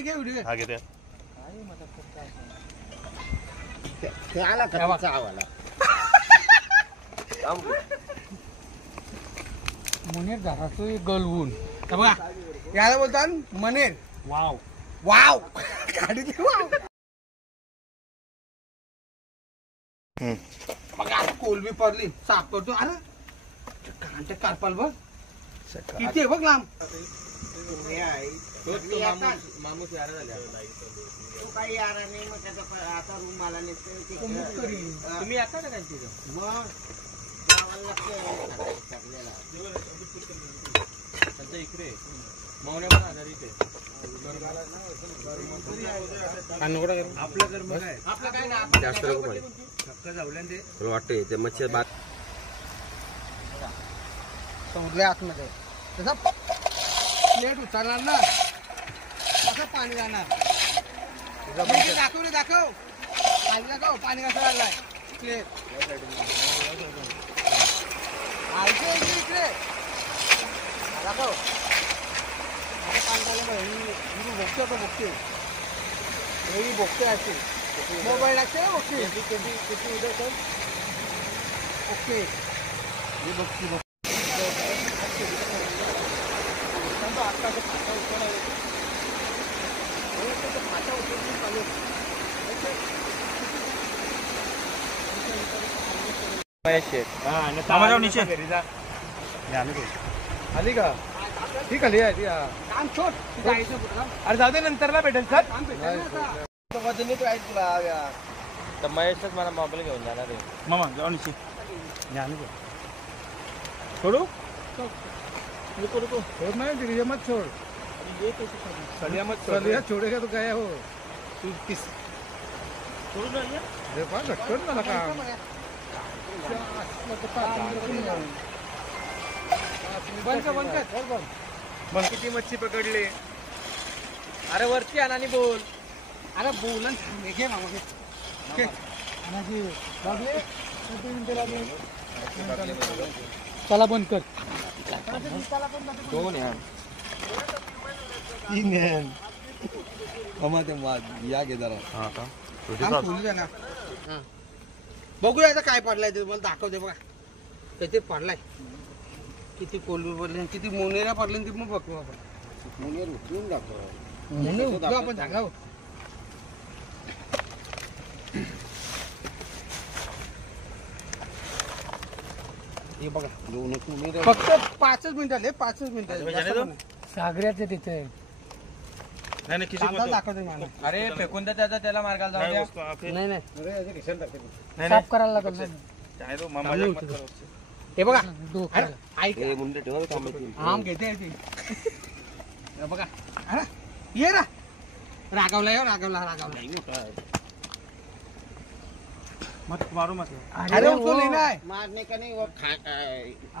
आगे ते आला का आवाला मनेर झाडाचं गलवून बघा याला बोलतात मनेर. वाव वाव गाडीची वाव. बघा कोलबी पडली साफ करतो. अरे कांटे कारपाल बघ किती आहे बघ लांब. माणूस यार झाला तो काही यार नाही. मग त्याचा आता रूम आला नाही तुम्ही आता काय तिथं मग त्यांच्या इकडे मौन्या पण आधारित आहे. आपलं कर्म काय आपलं काय ना जास्त वाटतंय ते मच्छी बात समुद्र आतमध्ये तसा प्लेट उचलणार ना कसं पाणी जाणार. दाखव रे दाखव पाणी दाखव. पाणी कसं लागलाय प्लेट इकडे दाखव. बघते आता बघते बघते असे मोबाईल लागते ना बघते ओके बघते आली का ठीक आली आहे ती. काम छोट अरे जाऊ दे नंतरला भेटेल सर. तर महेशच मला मोबाईल घेऊन जाणार आहे. मामा जाऊ छोड़ो छोड़ नहीं ये मत छोड़. सलिया मत छोड़. सलिया छोड़ेगा तो गया हो तू. किस देखो झटकन मला काम बंद कर. मग किती मच्छी पकडली. अरे वरती आणा आणि बोल. अरे बोलन घे मामा घे. चला बंद कर. दोन आहे तीन आहे. मामा ते या घे जरा. हा का बघूया आता काय पडलाय ते मला दाखवते. बघा त्याचे पडलाय किती कोलबी पडले किती मोनेरा पडले ते मग बघू आपण. मुलीवर उचलून दाखव. मोने उचलू आपण जागा. हे बघा दोनच मुली फक्त 5च मिनिट आले. 5च मिनिट सागऱ्याचे तिथे नाही किसी दाखवते मला. अरे फेकून द्या त्याचा त्याला मार्गाला जाऊ द्या. नाही नाही साफ करायला लागेल. हे बघा ऐक मुंडे ठेवा आम घेते बघा. ये ना रागावला रागावला. मत मारू मत. अरे उसको लेना है. मारने का नहीं वो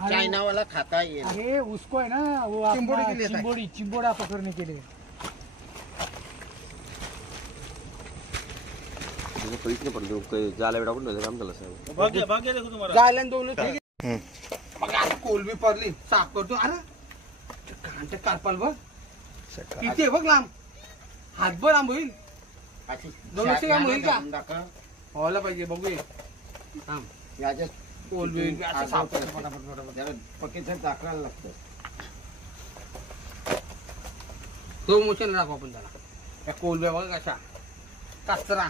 चाइना वाला खाता है ये. अरे उसको है ना वो चिंबोड़ी के लिए चिंबोड़ा पकड़ने के लिए. जायला वेळा पण काम झालं साहेब. जायला दोन बघा कोलबी पडली साफ करतो. अरे कांटे कारपाल बघ किती आहे बघ लांब. हातभर लांब होईल. 200 ग्राम होईल का व्हायला पाहिजे. बघूया कोलबी असं साफ करतो फटाफट. पक्कीचं टाकायला लागतं. तो मोशन दाखव आपण त्याला. त्या कोलब्या बघा कशा कचरा.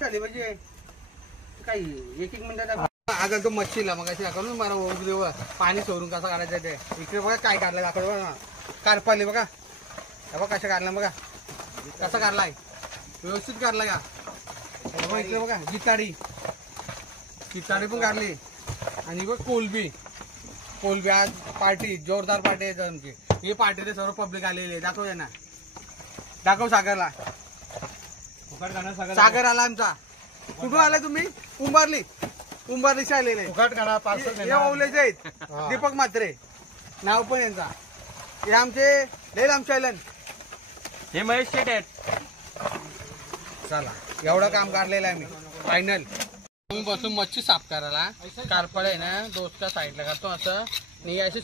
म्हणजे काही 1-1 मिनिटात आता तो मच्छीला मग अशी दाखवून मला पाणी सोडून कसं काढायचं ते. इकडे बघा काय काढलं दाखवलं बघा. कारपाले बघा बघा कशा काढलं बघा. कसा काढलाय व्यवस्थित काढलाय का. इकडे बघा जिताडी पण काढली. आणि बघ कोलबी आज पार्टी जोरदार पार्टी आहे आमची. ही पार्टीचे सर्व पब्लिक आलेले. दाखव ना दाखव सागरला. सागर आला आमचा. कुठून आलाय तुम्ही. उंबारली आलेले. ओवलेचे आहेत. दीपक म्हात्रे नाव पण यांचा. हे आमचे लय आमचे आयलन. हे महेश शेट आहेत. चला एवढं काम काढलेलं आहे मी फायनल. बसून मच्छी साफ करायला कारपड आहे ना दोस्ता साईडला करतो असं. अशी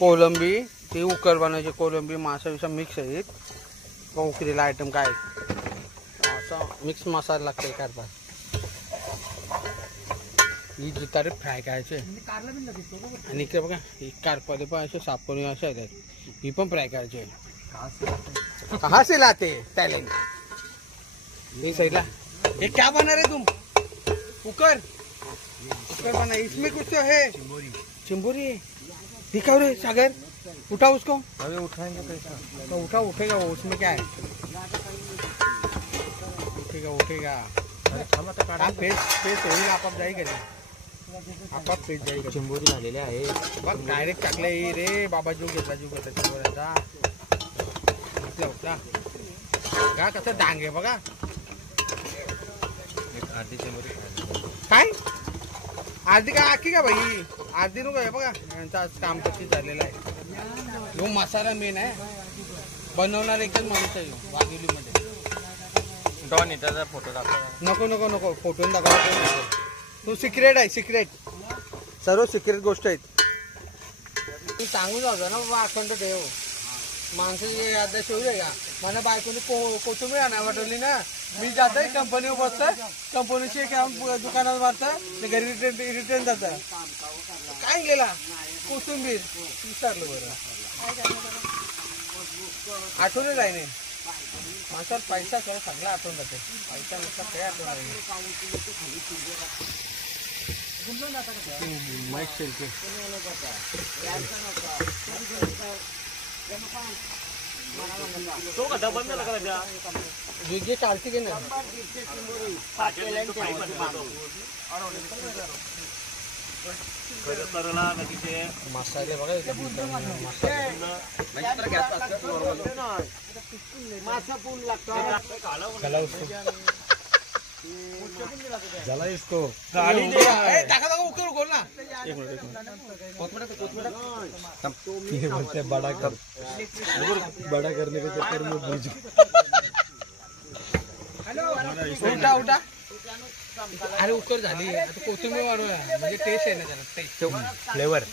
कोलंबी ती उकर बनायची कोलंबी मासा विसा मिक्स आहेत उकरीला आयटम काय असा मिक्स मसाला लागते करता ही जुतारे फ्राय करायचे आणि इकडे बघा ही कारपाले पण असे सापणी असे आहेत ही पण फ्राय करायचे कहाँ से लाते टैलेंट नहीं सही ला ये क्या बना रहे तुम कुकर कुकर बना इसमें कुछ तो है चिंबोरी दिखाओ रे सागर उठा उसको अभी उठाएंगे कैसा तो उठा उठेगा वो उसमें क्या है उठेगा उठेगा आप पेस्ट होईल आपाप जाई घरी आपाप पेस्ट जाई घरी चिंबोरी झालेले आहे बघ डायरेक्ट टाकले रे बाबा जीव घेतला चिंबोऱ्याचा उठला उठला का कसं डांग आहे बघा अर्धी चिंबोरी काय आरती का आखी का भाई आरती नको आहे बघा यांचा आज काम कशी झालेला आहे जो मसाला मेन आहे बनवणार एकच माणूस आहे वाघिवलीमध्ये डॉन त्याचा फोटो दाखवा नको नको नको फोटो दाखवा तो सिक्रेट आहे सिक्रेट सर्व सिक्रेट गोष्ट आहेत तू सांगून जाऊ ना बाबा अखंड ठेव माणसाची यादा शिवले का मला बायकोने कोथिंबीर आणा वाटवली ना मी जातोय कंपनीवर बसतोय कंपनीची दुकानात मारतं घरी रिटर्न जातं काय गेला कोथिंबीर विचारलं बरं आठवलं काय नाही माणसात पैसा सगळं सगळं आठवून जाते पैसा नुसता काय आठवण माईक शेलके तो का डबल नाही लागला त्या जे चालते की नाही करला नदीचे मसाले बघा मासा पूल लागतो झाला इसको गाडी टाका उकर उकल ना ये बोलते हैं बड़ा करने के चक्कर में बुझ उठा उठा अरे उकर झाली आता कोथिंबीर वाढवूया म्हणजे टेस्ट आहे ना त्याला टेस्ट फ्लेवर